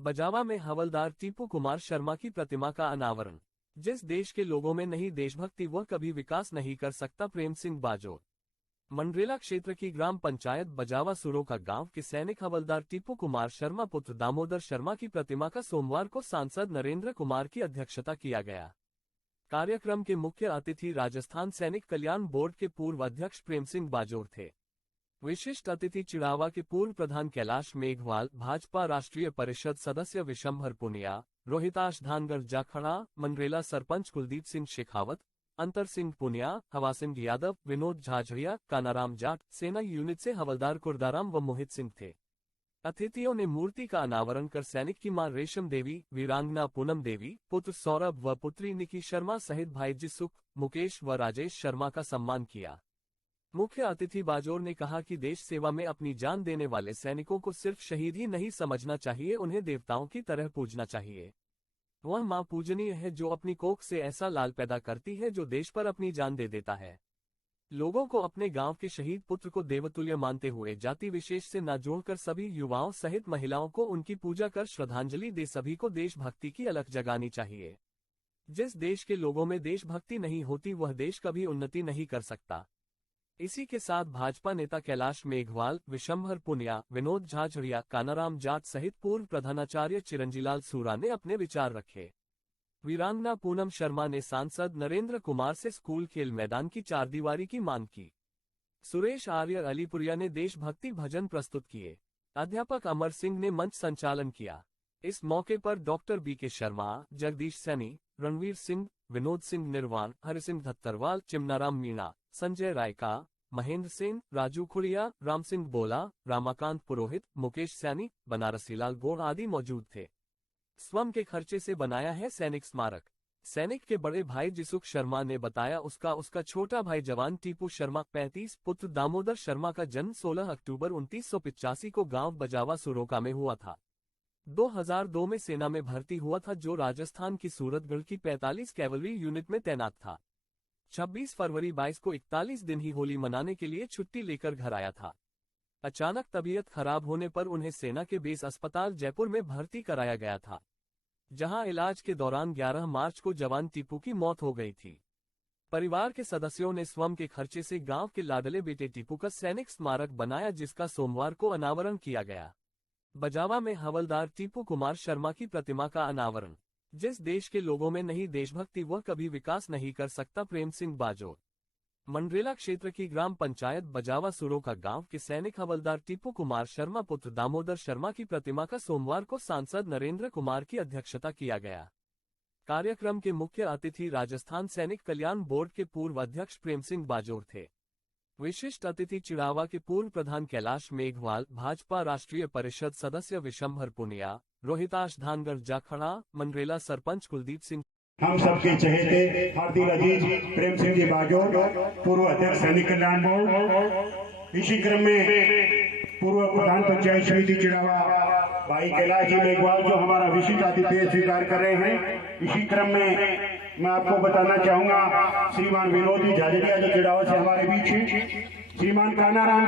बजावा में हवलदार टीपू कुमार शर्मा की प्रतिमा का अनावरण। जिस देश के लोगों में नहीं देशभक्ति वह कभी विकास नहीं कर सकता। प्रेम सिंह बाजोर। मंडरेला क्षेत्र की ग्राम पंचायत बजावा सुरो का गांव के सैनिक हवलदार टीपू कुमार शर्मा पुत्र दामोदर शर्मा की प्रतिमा का सोमवार को सांसद नरेंद्र कुमार की अध्यक्षता किया गया। कार्यक्रम के मुख्य अतिथि राजस्थान सैनिक कल्याण बोर्ड के पूर्व अध्यक्ष प्रेम सिंह बाजोर थे। विशिष्ट अतिथि चिड़ावा के पूर्व प्रधान कैलाश मेघवाल, भाजपा राष्ट्रीय परिषद सदस्य विशंभर पुनिया, रोहिताश धानगर जाखड़ा, मंडरेला सरपंच कुलदीप सिंह शेखावत, अंतर सिंह पुनिया, हवा सिंह यादव, विनोद झाझड़िया, कानाराम जाट, सेना यूनिट से हवलदार कुरदाराम व मोहित सिंह थे। अतिथियों ने मूर्ति का अनावरण कर सैनिक की मां रेशम देवी, वीरांगना पूनम देवी, पुत्र सौरभ व पुत्री निकी शर्मा सहित भाई सुख, मुकेश व राजेश शर्मा का सम्मान किया। मुख्य अतिथि बाजोर ने कहा कि देश सेवा में अपनी जान देने वाले सैनिकों को सिर्फ शहीद ही नहीं समझना चाहिए, उन्हें देवताओं की तरह पूजना चाहिए। वह मां पूजनीय है जो अपनी कोख से ऐसा लाल पैदा करती है जो देश पर अपनी जान दे देता है। लोगों को अपने गांव के शहीद पुत्र को देवतुल्य मानते हुए जाति विशेष से न जोड़कर सभी युवाओं सहित महिलाओं को उनकी पूजा कर श्रद्धांजलि दे सभी को देशभक्ति की अलख जगानी चाहिए। जिस देश के लोगों में देशभक्ति नहीं होती वह देश कभी उन्नति नहीं कर सकता। इसी के साथ भाजपा नेता कैलाश मेघवाल, विशंभर पुनिया, विनोद झाझड़िया, कानाराम जाट सहित पूर्व प्रधानाचार्य चिरंजीलाल सूरा ने अपने विचार रखे। वीरांगना पूनम शर्मा ने सांसद नरेंद्र कुमार से स्कूल खेल मैदान की चारदीवारी की मांग की। सुरेश आर्य अलीपुरिया ने देशभक्ति भजन प्रस्तुत किए। अध्यापक अमर सिंह ने मंच संचालन किया। इस मौके पर डॉक्टर बी के शर्मा, जगदीश सैनी, रणवीर सिंह, विनोद सिंह निर्वाण, हरिसिंह धत्तरवाल, चिमनाराम मीणा, संजय रायका, महेंद्र सेन, राजू खुड़िया, राम सिंह बोला, रामाकांत पुरोहित, मुकेश सैनी, बनारसीलाल गौड़ आदि मौजूद थे। स्वयं के खर्चे से बनाया है सैनिक स्मारक। सैनिक के बड़े भाई जिसुख शर्मा ने बताया उसका छोटा भाई जवान टीपू शर्मा 35 पुत्र दामोदर शर्मा का जन्म 16 अक्टूबर 1985 को गांव बजावा सुरोका में हुआ था। 2002 में सेना में भर्ती हुआ था जो राजस्थान की सूरतगढ़ की 45 कैवलरी यूनिट में तैनात था। 26 फरवरी 22 को 41 दिन ही होली मनाने के लिए छुट्टी लेकर घर आया था। अचानक तबीयत खराब होने पर उन्हें सेना के बेस अस्पताल जयपुर में भर्ती कराया गया था, जहां इलाज के दौरान 11 मार्च को जवान टीपू की मौत हो गई थी। परिवार के सदस्यों ने स्वयं के खर्चे से गांव के लाडले बेटे टीपू का सैनिक स्मारक बनाया, जिसका सोमवार को अनावरण किया गया। बजावा में हवलदार टीपू कुमार शर्मा की प्रतिमा का अनावरण। जिस देश के लोगों में नहीं देशभक्ति वह कभी विकास नहीं कर सकता। प्रेम सिंह बाजोर। मंडरेला क्षेत्र की ग्राम पंचायत बजावा सुरो का गांव के सैनिक हवलदार टीपू कुमार शर्मा पुत्र दामोदर शर्मा की प्रतिमा का सोमवार को सांसद नरेंद्र कुमार की अध्यक्षता किया गया। कार्यक्रम के मुख्य अतिथि राजस्थान सैनिक कल्याण बोर्ड के पूर्व अध्यक्ष प्रेम सिंह बाजोर थे। विशिष्ट अतिथि चिड़ावा के पूर्व प्रधान कैलाश मेघवाल, भाजपा राष्ट्रीय परिषद सदस्य विशंभर पुनिया, रोहिताश धानगर जाखड़ा, मंडरेला सरपंच कुलदीप सिंह। हम सबके चहेते हार्दिक अजीज प्रेम सिंह जी बाजोर, पूर्व अध्यक्ष सैनिक कल्याण बोर्ड। इसी क्रम में पूर्व प्रधान पंचायत समिति चिड़ावा भाई कैलाश जी मेघवाल जो हमारा विशिष्ट आतिथ्य स्वीकार कर रहे हैं। इसी क्रम में मैं आपको बताना चाहूंगा श्रीमान विनोद जी झाझड़िया जो चिड़ावा से हमारे बीच हैं, श्रीमान कानाराम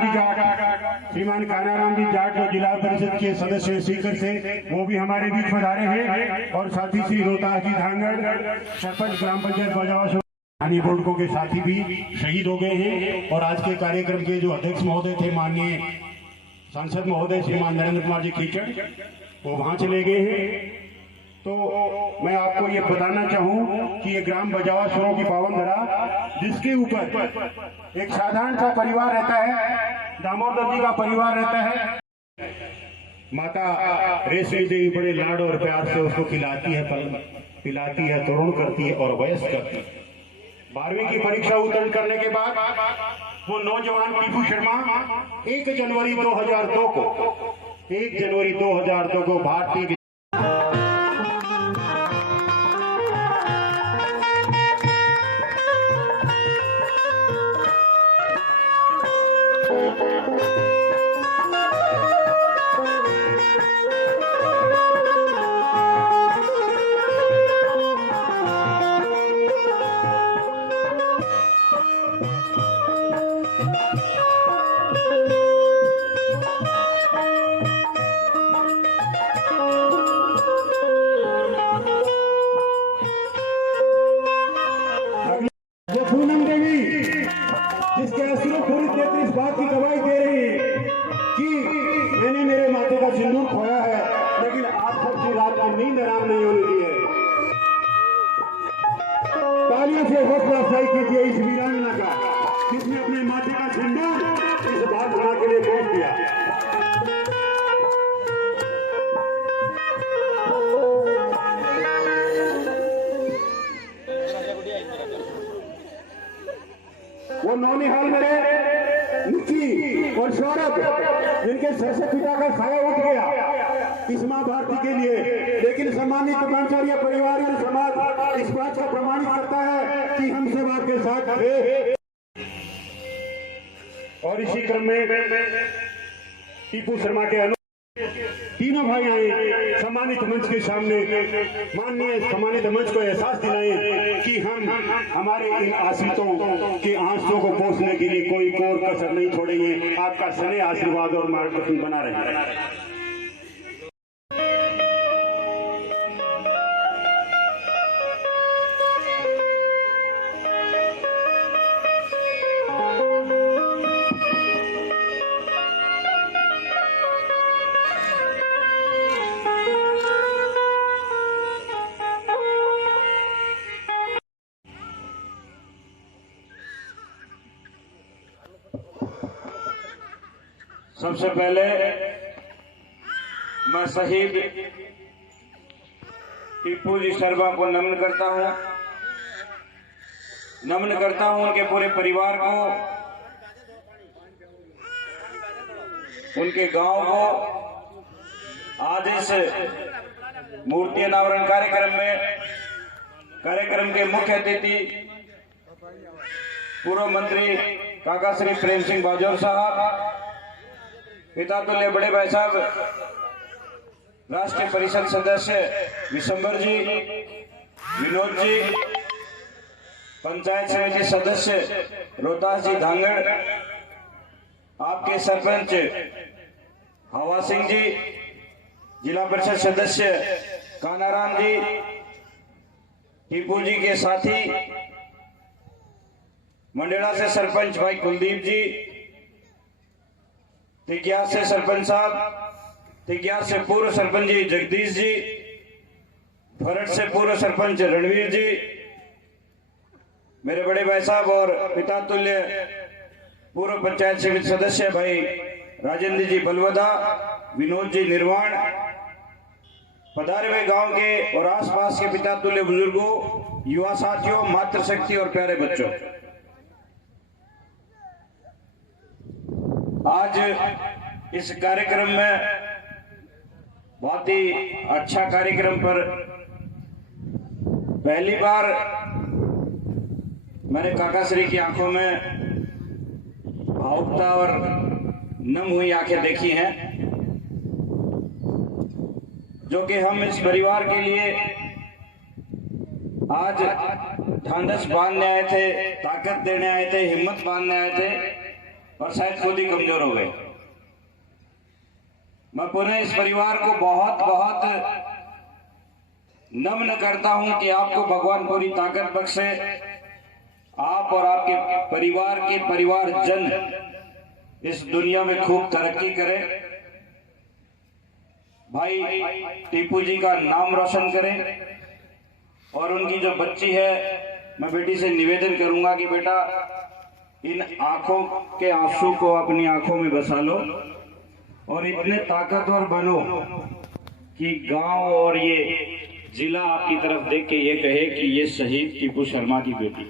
जी जाट जो जिला परिषद के सदस्य सीकर से वो भी हमारे बीच पधारे हैं, और साथ ही श्री रोहतास जी धांगड़ सरपंच ग्राम पंचायत बजावा स्थानीय बोर्ड के साथी भी शहीद हो गए हैं। और आज के कार्यक्रम के जो अध्यक्ष महोदय थे माननीय सांसद महोदय श्रीमान नरेंद्र कुमार जी कीचड़, वो वहां चले गए हैं। तो मैं आपको ये बताना चाहूं कि ये ग्राम बजावा सुरो की पावन धरा, जिसके ऊपर एक साधारण सा परिवार रहता है, दामोदर जी का परिवार रहता है। माता रेशमी देवी बड़े लाड और प्यार से उसको खिलाती है, पिलाती है, तरुण करती है और वयस्क करती है। 12वीं की परीक्षा उत्तीर्ण करने के बाद वो नौजवान टीपू शर्मा 1 जनवरी 2002 को भारतीय वो पूनम देवी जिसके अश्रु पूरी 33 बात की गवाही दे रही है कि मैंने मेरे माथे का सिंदूर खोया है, लेकिन आज तक की रात की नींद आराम नहीं होने दी है। तालियों से हौसला अफजाई कीजिए इस वीरांगना का, जिसने अपने माथे का सिंदूर इस बात बना के लिए भेज दिया। वो नौनिहाल मेरे निकी और सौरभ जिनके सर से पिता का साया उठ गया इस मां भारती के लिए, लेकिन सम्मानित कर्मचारी परिवार और समाज इस बात को प्रमाणित करता है कि हम सब आपके साथ थे। और इसी क्रम में टीपू शर्मा के तीनों भाई आए सम्मानित मंच के सामने, माननीय सम्मानित मंच को एहसास दिलाएं कि हम हमारे इन आश्रितों के आंसुओं को पोंछने के लिए कोई कोर कसर नहीं छोड़ेंगे। आपका स्नेह, आशीर्वाद और मार्गदर्शन बना रहे। सबसे पहले मैं शहीद टीपू जी शर्मा को नमन करता हूं उनके पूरे परिवार को, उनके गांव को। आज इस मूर्ति अनावरण कार्यक्रम के मुख्य अतिथि पूर्व मंत्री काका श्री प्रेम सिंह बाजौर साहब, पिता तुल्य बड़े भाई साहब राष्ट्रीय परिषद सदस्य विशंबर जी, विनोद जी, पंचायत समिति सदस्य रोहतास जी धांगड़, आपके सरपंच हवा सिंह जी, जिला परिषद सदस्य कानाराम जी, टीपू जी के साथी मंडेला से सरपंच भाई कुलदीप जी, तिग्यार से सरपंच साहब, तिग्यार से पूर्व सरपंच जी जगदीश जी, फरट से पूर्व सरपंच रणवीर जी, मेरे बड़े भाई साहब और पिता तुल्य पूर्व पंचायत समिति सदस्य भाई राजेंद्र जी बलवदा, विनोद जी निर्वाण, पधारे हुए गांव के और आसपास के पिता तुल्य बुजुर्गों, युवा साथियों, मातृशक्ति और प्यारे बच्चों, आज इस कार्यक्रम में बहुत ही अच्छा कार्यक्रम पर पहली बार मैंने काका श्री की आंखों में भावुकता और नम हुई आंखें देखी हैं, जो कि हम इस परिवार के लिए आज ढांढस बांधने आए थे, ताकत देने आए थे, हिम्मत बांधने आए थे और शायद खुद ही कमजोर हो गए। मैं पुनः इस परिवार को बहुत बहुत नम्र करता हूं कि आपको भगवान पूरी ताकत बख्शे, आप और आपके परिवार के परिवारजन इस दुनिया में खूब तरक्की करें, भाई टीपू जी का नाम रोशन करें। और उनकी जो बच्ची है, मैं बेटी से निवेदन करूंगा कि बेटा इन आंखों के आंसू को अपनी आंखों में बसा लो और इतने ताकतवर बनो कि गांव और ये जिला आपकी तरफ देख के ये कहे कि ये शहीद टीपू शर्मा की बेटी।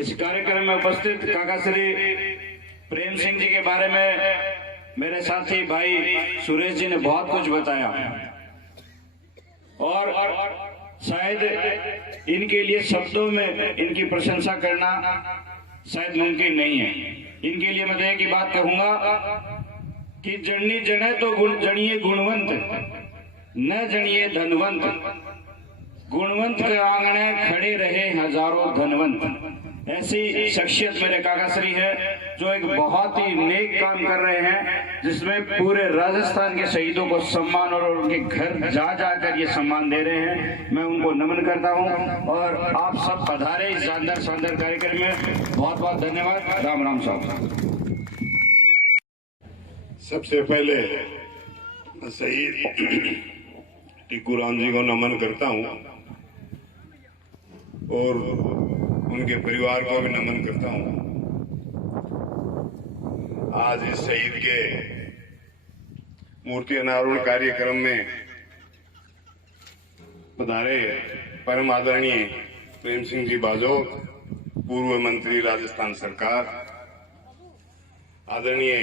इस कार्यक्रम में उपस्थित काका श्री प्रेम सिंह जी के बारे में मेरे साथी भाई सुरेश जी ने बहुत कुछ बताया और शायद इनके लिए शब्दों में इनकी प्रशंसा करना शायद मुमकिन नहीं है। इनके लिए मैं तो एक ही बात कहूंगा कि जड़नी जड़े तो जड़िए गुणवंत, न जड़िए धनवंत, गुणवंत के आंगने खड़े रहे हजारों धनवंत। ऐसी शख्सियत मेरे काका श्री है। जो एक बहुत ही नेक काम कर रहे हैं, जिसमें पूरे राजस्थान के शहीदों को सम्मान और उनके घर जा जाकर ये सम्मान दे रहे हैं। मैं उनको नमन करता हूं और आप सब पधारे इस शानदार कार्यक्रम में। बहुत बहुत धन्यवाद। राम राम साहब। सबसे पहले मैं शहीद टीकूराम जी को नमन करता हूं और उनके परिवार को भी नमन करता हूं। आज इस शहीद के मूर्ति अनावरण कार्यक्रम में पधारे परम आदरणीय प्रेम सिंह जी बाजोर, पूर्व मंत्री राजस्थान सरकार, आदरणीय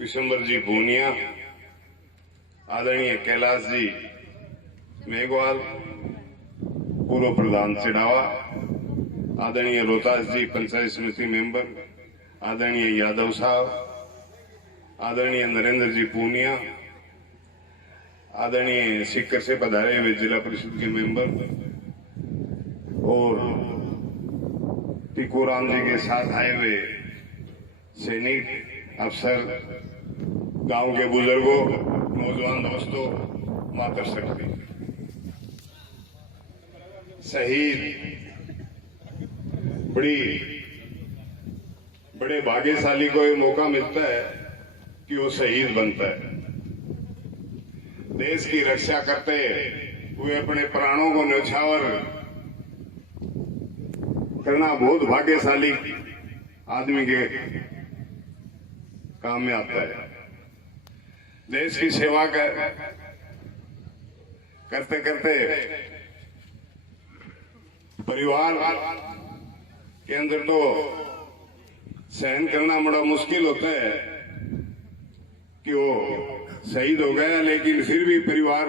विशंबर जी पूनिया, आदरणीय कैलाश जी मेघवाल, पूर्व प्रधान चिड़ावा, आदरणीय रोहतास जी पंचायत समिति मेंबर, आदरणीय यादव साहब, आदरणीय नरेंद्र जी पूनिया, आदरणीय सीकर से पधारे हुए जिला परिषद के मेंबर और टीकूराम जी के साथ आए हुए सैनिक, अफसर, गांव के बुजुर्गों, नौजवान दोस्तों, मातर शक्ति, शहीद बड़े भाग्यशाली को ये मौका मिलता है कि वो शहीद बनता है। देश की रक्षा करते हुए अपने प्राणों को न्यौछावर करना बहुत भाग्यशाली आदमी के काम में आता है। देश की सेवा करते करते परिवार के अंदर तो सहन करना बड़ा मुश्किल होता है कि वो शहीद हो गया, लेकिन फिर भी परिवार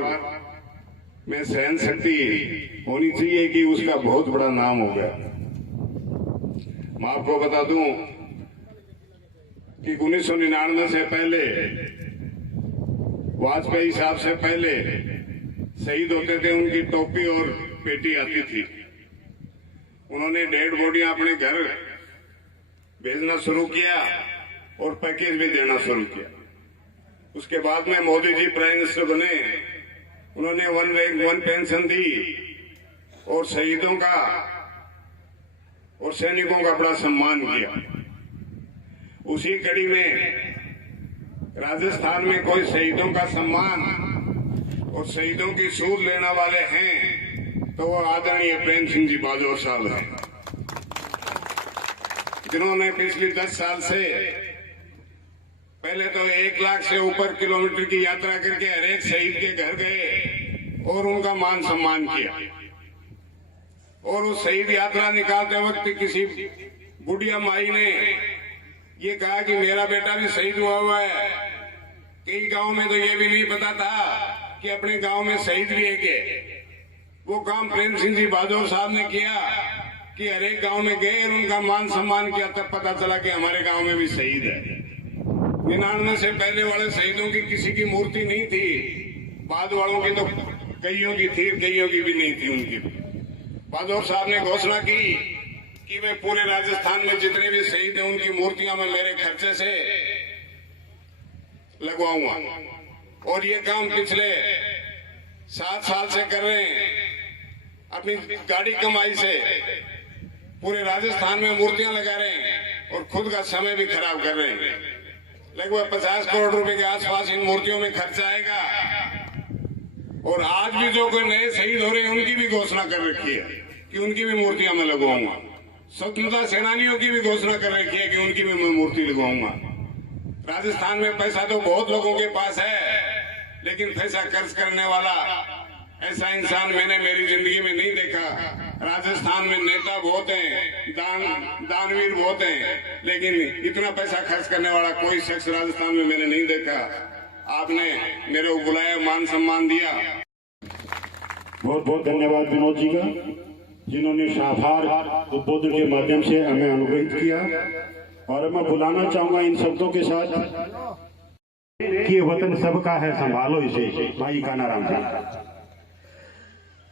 में सहन शक्ति होनी चाहिए कि उसका बहुत बड़ा नाम हो गया। मैं आपको बता दूं कि 1999 से पहले, वाजपेयी साहब से पहले शहीद होते थे, उनकी टोपी और पेटी आती थी। उन्होंने डेड बॉडियां अपने घर भेजना शुरू किया और पैकेज भी देना शुरू किया। उसके बाद में मोदी जी प्राइम मिनिस्टर बने, उन्होंने 1 रैंक 1 पेंशन दी और शहीदों का और सैनिकों का बड़ा सम्मान किया। उसी कड़ी में राजस्थान में कोई शहीदों का सम्मान और शहीदों की सूद लेने वाले हैं तो वो आदरणीय प्रेम सिंह जी बाजोर साहब हैं, जिन्होंने पिछले 10 साल से पहले तो 1 लाख से ऊपर किलोमीटर की यात्रा करके हर एक शहीद के घर गए और उनका मान सम्मान किया। और उस शहीद यात्रा निकालते वक्त किसी बुढ़िया माई ने ये कहा कि मेरा बेटा भी शहीद हुआ है। कई गांव में तो ये भी नहीं पता था कि अपने गांव में शहीद भी है के। वो काम प्रेम सिंह जी बाजोर साहब ने किया कि हर एक गांव में गए और उनका मान सम्मान किया। तब पता चला कि हमारे गांव में भी शहीद है। 99 से पहले वाले शहीदों की किसी की मूर्ति नहीं थी, बाद वालों की तो कईयों की थी, कईयों की भी नहीं थी। उनकी बाजोर साहब ने घोषणा की कि मैं पूरे राजस्थान में जितने भी शहीद हैं उनकी मूर्तियां मैं मेरे खर्चे से लगवाऊंगा। और ये काम पिछले 7 साल से कर रहे हैं। अपनी गाड़ी कमाई से पूरे राजस्थान में मूर्तियां लगा रहे हैं और खुद का समय भी खराब कर रहे हैं। लगभग 50 करोड़ रुपए के आसपास इन मूर्तियों में खर्चा आएगा। और आज भी जो कोई नए शहीद हो रहे हैं उनकी भी घोषणा कर रखी है कि उनकी भी मूर्तियां मैं लगवाऊंगा। स्वतंत्रता सेनानियों की भी घोषणा कर रखी है कि उनकी भी मैं मूर्ति लगवाऊंगा। राजस्थान में पैसा तो बहुत लोगों के पास है, लेकिन पैसा खर्च करने वाला ऐसा इंसान मैंने मेरी जिंदगी में नहीं देखा। राजस्थान में नेता बहुत हैं, दानवीर बहुत हैं, लेकिन इतना पैसा खर्च करने वाला कोई शख्स राजस्थान में मैंने नहीं देखा। आपने मेरे को बुलाया, मान सम्मान दिया। बहुत बहुत धन्यवाद विनोद जी का, जिन्होंने शाफार उद्बोधन के माध्यम से हमें अनुग्रहित किया। और मैं बुलाना चाहूंगा इन शब्दों के साथ कि वतन सबका है, संभालो इसे। भाई कानाराम जी।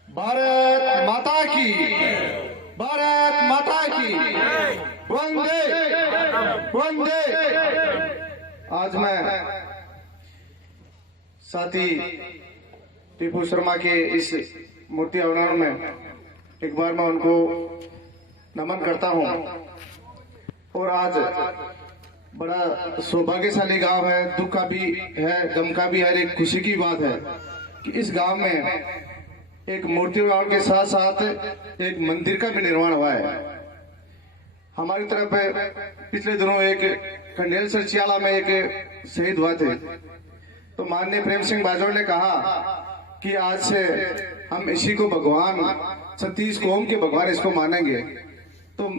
भारत माता की, भारत माता की, वंदे वंदे। आज मैं साथी टीपू शर्मा के इस मूर्ति अनावरण में एक बार मैं उनको नमन करता हूं। और आज बड़ा सौभाग्यशाली गांव है, दुख का भी है, गम का भी है, एक खुशी की बात है कि इस गांव में एक मूर्ति निर्माण के साथ साथ एक मंदिर का भी निर्माण हुआ है। हमारी तरफ पिछले दिनों एक खंडेल सरचियाला में एक शहीद हुआ थे, तो माननीय प्रेम सिंह बाजवा ने कहा कि आज से हम इसी को भगवान 36 कौम के भगवान इसको मानेंगे। तो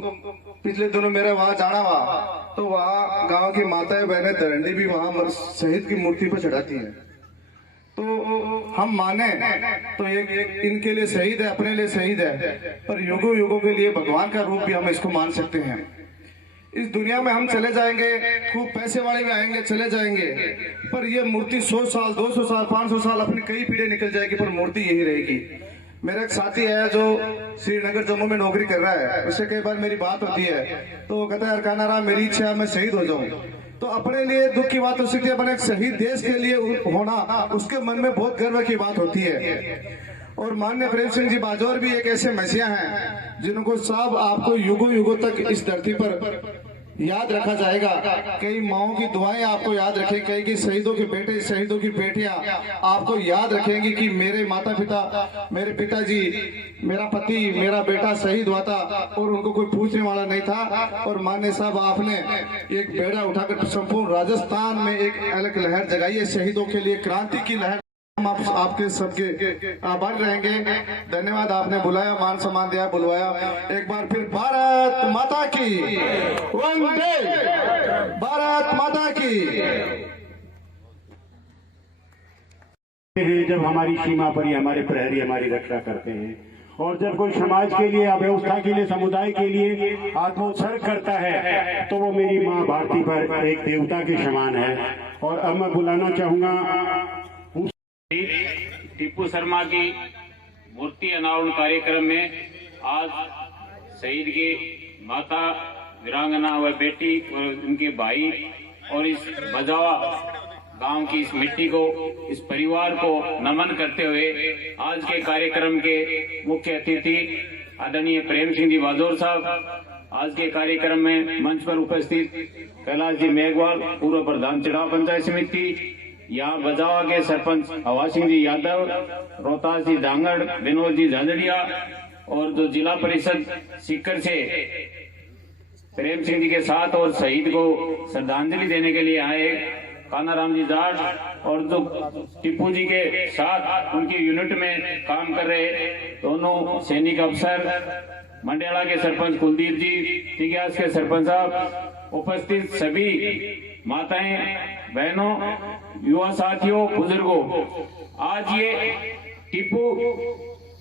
पिछले दिनों मेरा वहां जाना हुआ, तो वहां गांव की माताएं बहनें दरंडी भी वहां शहीद की मूर्ति पर चढ़ाती हैं। तो हम माने तो एक इनके लिए शहीद है, अपने लिए शहीद है, पर युगों युगों के लिए भगवान का रूप भी हम इसको मान सकते हैं। इस दुनिया में हम चले जाएंगे, खूब पैसे वाले भी आएंगे, चले जाएंगे, पर ये मूर्ति 100 साल 200 साल 500 साल अपनी कई पीढ़ी निकल जाएगी, पर मूर्ति यही रहेगी। मेरा एक साथी है जो श्रीनगर जम्मू में नौकरी कर रहा है, उससे कई बार मेरी बात होती है, तो वो कहता है अरकाना राम मेरी इच्छा है मैं शहीद हो जाऊं। तो अपने लिए दुख की बात हो सकती है, अपने एक शहीद देश के लिए होना उसके मन में बहुत गर्व की बात होती है। और माननीय प्रेम सिंह जी बाजौर भी एक ऐसे मसीहा हैं जिनको सब आपको युगों युगों तक इस धरती पर याद रखा जाएगा। कई माओं की दुआएं आपको याद रखेंगी, कई की शहीदों के बेटे शहीदों की बेटियां आपको याद रखेंगी कि मेरे माता पिता, मेरे पिताजी, मेरा पति, मेरा बेटा शहीद हुआ था और उनको कोई पूछने वाला नहीं था। और मान्य साहब आपने एक बेड़ा उठाकर संपूर्ण राजस्थान में एक अलग लहर जगाई है, शहीदों के लिए क्रांति की लहर। हम आपके सबके आभारी रहेंगे। धन्यवाद, आपने बुलाया, मान सम्मान दिया, बुलवाया। एक बार फिर भारत माता की वंदे, भारत माता की। जब हमारी सीमा पर ही हमारे प्रहरी हमारी रक्षा करते हैं, और जब कोई समाज के लिए, व्यवस्था के लिए, समुदाय के लिए आत्मोत्सर्ग करता है, तो वो मेरी माँ भारती पर एक देवता के समान है। और अब मैं बुलाना चाहूंगा टीपू शर्मा की मूर्ति अनावरण कार्यक्रम में आज शहीद की माता, वीरांगना व बेटी और उनके भाई और इस बजावा गांव की इस मिट्टी को, इस परिवार को नमन करते हुए आज के कार्यक्रम के मुख्य अतिथि आदरणीय प्रेम सिंह जी बाजौर साहब, आज के कार्यक्रम में मंच पर उपस्थित कैलाश जी मेघवाल, पूर्व प्रधान चिड़ाव पंचायत समिति, यहाँ बजावा के सरपंच हवा सिंह जी यादव, रोहतास जी धांगड़, विनोद जी झांझड़िया, और जो जिला परिषद सीकर से प्रेम सिंह जी के साथ और शहीद को श्रद्धांजलि देने के लिए आए कानाराम जी जाट, और जो टीपू जी के साथ उनकी यूनिट में काम कर रहे दोनों सैनिक अफसर, मंडियाला के सरपंच कुलदीप जी, तिग्यास के सरपंच साहब, उपस्थित सभी माताएं, बहनों, युवा साथियों, बुजुर्गों, आज ये टीपू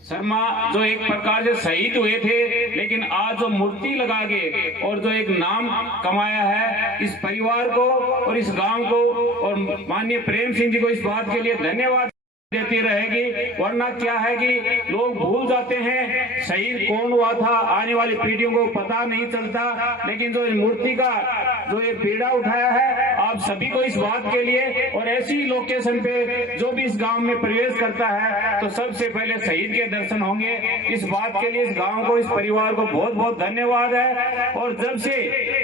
शर्मा जो एक प्रकार से शहीद हुए थे, लेकिन आज जो मूर्ति लगा के और जो एक नाम कमाया है इस परिवार को और इस गांव को, और माननीय प्रेम सिंह जी को इस बात के लिए धन्यवाद देती रहेगी। वरना क्या है कि लोग भूल जाते हैं शहीद कौन हुआ था, आने वाली पीढ़ियों को पता नहीं चलता। लेकिन जो मूर्ति का जो ये पीड़ा उठाया है, आप सभी को इस बात के लिए, और ऐसी लोकेशन पे जो भी इस गांव में प्रवेश करता है तो सबसे पहले शहीद के दर्शन होंगे। इस बात के लिए इस गांव को, इस परिवार को बहुत बहुत धन्यवाद है। और जब से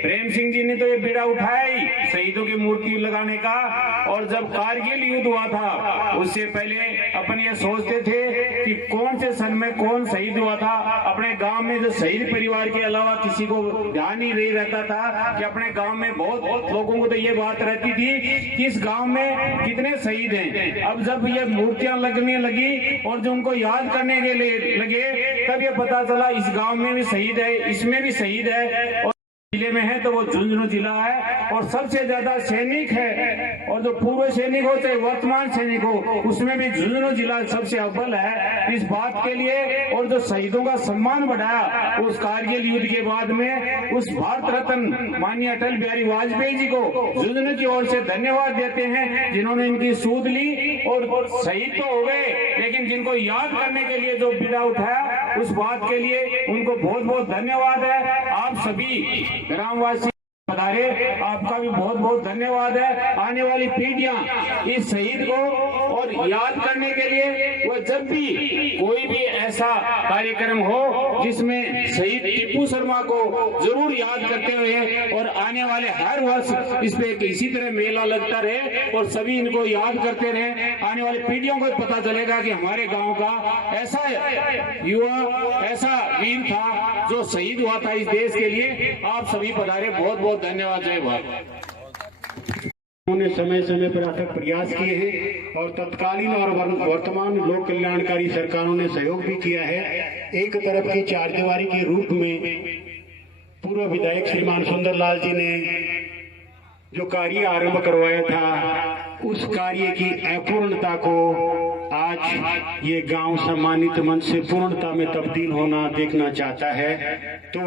प्रेम सिंह जी ने तो ये पीड़ा उठाया ही शहीदों की मूर्ति लगाने का, और जब कारगिल युद्ध हुआ था उससे पहले अपन ये सोचते थे कि कौन से सन में कौन शहीद हुआ था। अपने गांव में जो शहीद परिवार के अलावा किसी को ध्यान ही नहीं रहता था कि अपने गांव में बहुत लोगों को तो ये बात रहती थी कि इस गांव में कितने शहीद हैं। अब जब ये मूर्तियां लगने लगी और जो उनको याद करने के लिए लगे, तब ये पता चला इस गांव में भी शहीद है, इसमें भी शहीद है, और जिले में है तो वो झुंझुनू जिला है। और सबसे ज्यादा सैनिक है, और जो पूर्व सैनिक हो चाहे वर्तमान सैनिक हो, उसमें भी झुंझुनू जिला सबसे अव्वल है। इस बात के लिए, और जो शहीदों का सम्मान बढ़ाया उस कारगिल युद्ध के बाद में, उस भारत रत्न माननीय अटल बिहारी वाजपेयी जी को झुंझुनू की ओर से धन्यवाद देते हैं, जिन्होंने इनकी सूद ली और शहीद तो हो गए, लेकिन जिनको याद करने के लिए जो पीड़ा उठाया, उस बात के लिए उनको बहुत बहुत धन्यवाद है। आप सभी ग्रामवासी पधारे, आपका भी बहुत बहुत धन्यवाद है। आने वाली पीढ़ियां इस शहीद को और याद करने के लिए वह जब भी कोई भी ऐसा कार्यक्रम हो जिसमें शहीद टीपू शर्मा को जरूर याद करते हुए और आने वाले हर वर्ष इस पे इसी तरह मेला लगता रहे और सभी इनको याद करते रहे। आने वाली पीढ़ियों को पता चलेगा कि हमारे गांव का ऐसा युवा, ऐसा वीर था जो शहीद हुआ था इस देश के लिए। आप सभी पधारे, बहुत बहुत धन्यवाद। जय भारत। उन्होंने समय समय पर अथक प्रयास किए हैं और तत्कालीन और वर्तमान लोक कल्याणकारी सरकारों ने सहयोग भी किया है। एक तरफ की चारदीवारी के रूप में पूर्व विधायक श्रीमान सुंदरलाल जी ने जो कार्य आरंभ करवाया था, उस कार्य की अपूर्णता को आज ये गांव सम्मानित मंच से पूर्णता में तब्दील होना देखना चाहता है। तो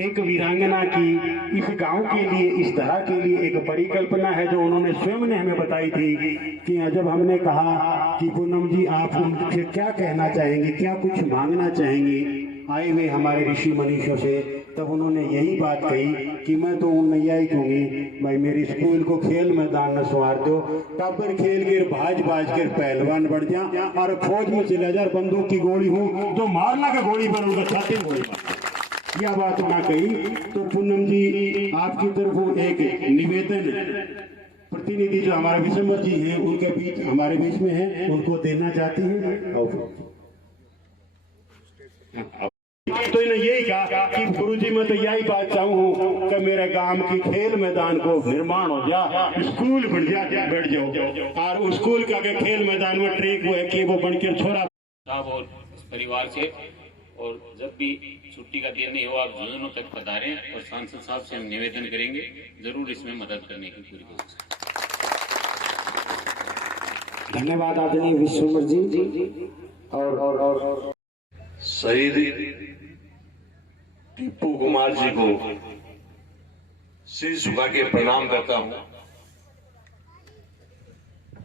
एक वीरांगना की इस गांव के लिए, इस तरह के लिए एक परिकल्पना है जो उन्होंने स्वयं ने हमें बताई थी कि जब हमने कहा कि पूनम जी आप उनसे क्या कहना चाहेंगी, क्या कुछ मांगना चाहेंगी आए हुए हमारे ऋषि मनीषों से, तब उन्होंने यही बात कही कि मैं तो उन नैया ही कहूंगी भाई मेरे स्कूल को खेल मैदान न सवार दो, टब्बर खेल कर भाज कर पहलवान बढ़ जा और फौज में चला जा, बंदूक की गोली हूँ तो मारना का गोली पर उनका छाते गोली पर, यह बात ना कही। तो पूनम जी आपकी तरफ एक निवेदन प्रतिनिधि जो हमारे विशंबर जी हैं उनके बीच हमारे बीच में है, उनको देना चाहती हैं। तो इन्हें यही कहा कि गुरुजी मैं तो यही बात चाहूँ कि मेरे गांव की खेल मैदान को निर्माण हो जा, स्कूल बैठ जाओ और स्कूल का के खेल मैदान में ट्रैक हुआ कि वो बनकर छोड़ा साहब और इस परिवार से। और जब भी छुट्टी का दिन नहीं हो आप जीवनों तक पधारें और सांसद साहब से हम निवेदन करेंगे जरूर इसमें मदद करने की पूरी कोशिश करें। धन्यवाद आदरणीय विश्वम्बर जी। और शहीद टीपू कुमार जी को सिर झुका के प्रणाम करता हूं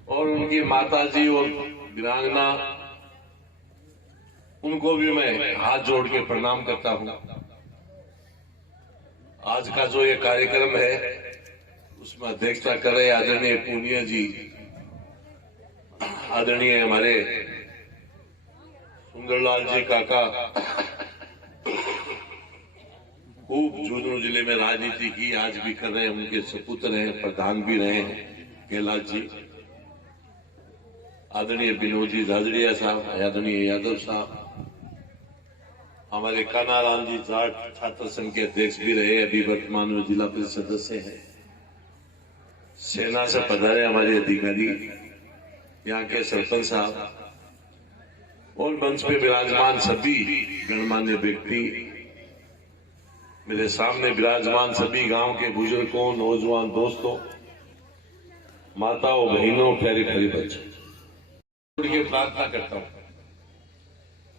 और उनकी माता जी और वीरांगना उनको भी मैं हाथ जोड़ के प्रणाम करता हूं। आज का जो ये कार्यक्रम है उसमें अध्यक्षता कर रहे आदरणीय पूनिया जी, आदरणीय हमारे सुंदरलाल जी काका, खूब झुंझुनू जिले में राजनीति की, आज भी कर रहे हैं, उनके सपूत रहे, प्रधान भी रहे हैं कैलाश जी, आदरणीय विनोद जी झाझड़िया साहब, आदरणीय यादव साहब, हमारे कानाराम जी जाट छात्र संघ के अध्यक्ष भी रहे, अभी वर्तमान में जिला परिषद सदस्य हैं, सेना से पधारे हमारे अधिकारी, यहाँ के सरपंच साहब और मंच पे विराजमान सभी गणमान्य व्यक्ति, मेरे सामने विराजमान सभी गांव के बुजुर्गों, नौजवान दोस्तों, माताओं, बहनों, प्यारे प्यारे बच्चों, ये प्रार्थना करता हूं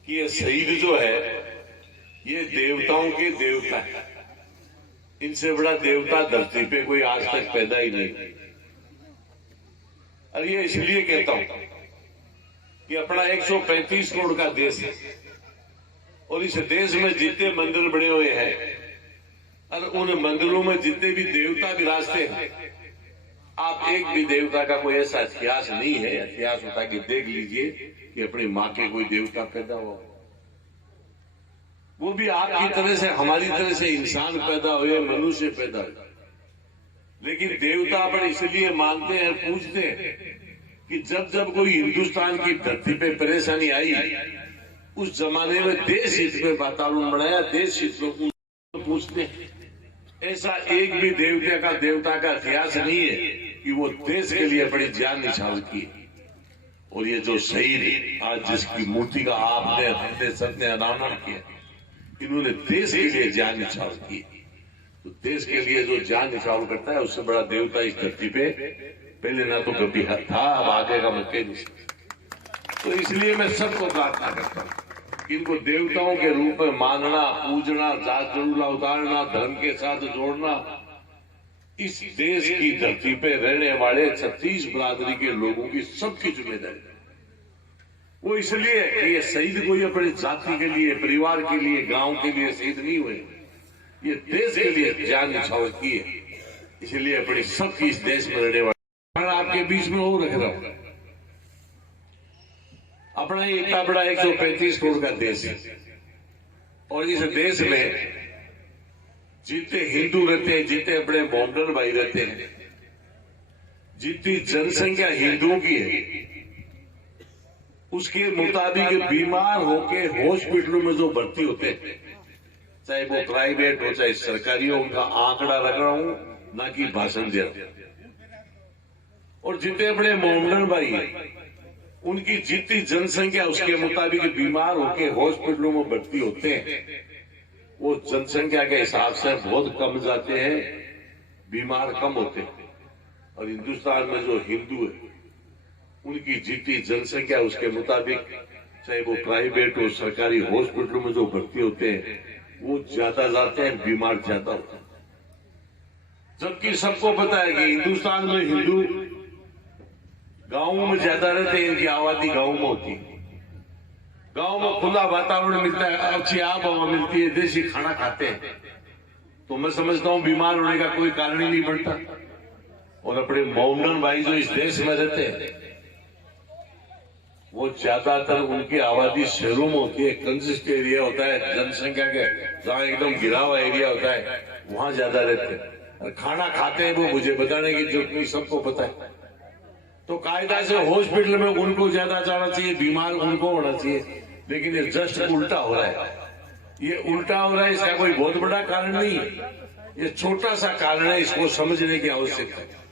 कि ये शहीद जो है ये देवताओं के देवता है, इनसे बड़ा देवता धरती पे कोई आज तक पैदा ही नहीं। और ये इसलिए कहता हूं कि अपना 135 करोड़ का देश है और इस देश में जितने मंदिर बने हुए हैं और उन मंदिरों में जितने भी देवता विराजते हैं, आप एक भी देवता का कोई ऐसा इतिहास नहीं है, इतिहास उठा के देख लीजिए कि अपनी माँ के कोई देवता पैदा हुआ, वो भी आपकी तरह से, हमारी तरह से इंसान पैदा हुए, मनुष्य पैदा हुए। लेकिन देवता अपन इसलिए मानते हैं, पूजते हैं कि जब जब कोई हिंदुस्तान की धरती पे परेशानी आई, उस जमाने में देश हित में वातावरण बनाया, देश हित में पूछते हैं। ऐसा एक भी देवता का इतिहास नहीं है कि वो देश के लिए बड़ी जान निछावर की। और ये जो शहीद आज जिसकी मूर्ति का आपने हमने सबने अनावरण किया, इन्होंने देश के लिए जान निछावर की। तो देश के लिए जो जान निछावर करता है उससे बड़ा देवता इस धरती पे पहले ना तो कभी था, अब आगे का मत नहीं। तो इसलिए मैं सबको प्रार्थना करता हूँ कि इनको देवताओं के रूप में मानना, पूजना, जात जरूला उतारना, धर्म के साथ जोड़ना, इस देश की धरती पे रहने वाले 36 बिरादरी के लोगों की सबकी जिम्मेदारी है। वो इसलिए कि ये शहीद कोई अपनी जाति के लिए, परिवार के लिए, गांव के लिए शहीद नहीं हुए, ये देश के लिए जान न्यौछावर की है, इसलिए अपनी सबकी इस देश में रहने वाले आपके बीच में और रख रहा हूं। अपना ये इतना बड़ा 135 करोड़ का देश है और इस देश में जितने हिंदू रहते हैं, जितने अपने मोहम्मदन भाई रहते हैं, जितनी जनसंख्या हिंदुओं की है, उसके मुताबिक बीमार होके हॉस्पिटलों में जो भर्ती होते हैं, चाहे वो प्राइवेट हो चाहे सरकारी हो, उनका आंकड़ा रख रहा हूं, ना कि भाषण दे रहा हूं। और जितने अपने मोहम्मदन भाई हैं, उनकी जितनी जनसंख्या उसके मुताबिक बीमार होके हॉस्पिटलों में भर्ती होते हैं, वो जनसंख्या के हिसाब से बहुत कम जाते हैं, बीमार कम होते हैं। और हिंदुस्तान में जो हिंदू है, उनकी जितनी जनसंख्या उसके मुताबिक चाहे वो प्राइवेट हो सरकारी हॉस्पिटलों में जो भर्ती होते हैं, वो ज्यादा जाते हैं, बीमार ज्यादा होते हैं। जबकि सबको पता है कि हिंदुस्तान में हिंदू गांवों में ज्यादा रहते हैं, इनकी आबादी गांव में होती है। गांव में खुला वातावरण मिलता है, अच्छी आब हवा मिलती है, देसी खाना खाते हैं, तो मैं समझता हूं बीमार होने का कोई कारण ही नहीं बनता। और अपने मोहम्मदन भाई जो इस देश में रहते हैं, वो ज्यादातर उनकी आबादी शहरों में होती है, कंजेस्ट एरिया होता है जनसंख्या के, जहां एकदम गिरा हुआ एरिया होता है, वहां ज्यादा रहते हैं। और खाना खाते हैं वो मुझे बताने की जरूरत नहीं, सबको पता है। तो कायदा से हॉस्पिटल में उनको ज्यादा जाना चाहिए, बीमार उनको होना चाहिए, लेकिन ये जस्ट उल्टा हो रहा है। ये उल्टा हो रहा है, इसका कोई बहुत बड़ा कारण नहीं है, ये छोटा सा कारण है, इसको समझने की आवश्यकता है।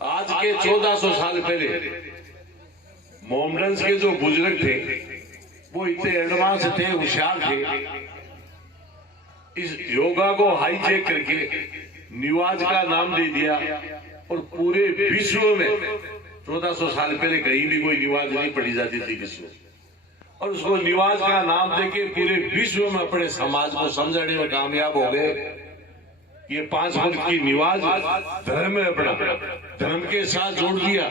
आज के 1400 साल पहले मोहम्मडन्स के जो बुजुर्ग थे, वो इतने एडवांस थे, होशियार थे। इस योगा को हाईजेक करके निवाज का नाम दे दिया और पूरे विश्व में 1400 साल पहले कहीं भी कोई निवाज नहीं पढ़ी जाती थी विश्व, और उसको निवाज का नाम देके पूरे विश्व में अपने समाज को समझाने में कामयाब हो गए। ये 5 वक्त की निवाज धर्म है, अपना धर्म के साथ जोड़ दिया,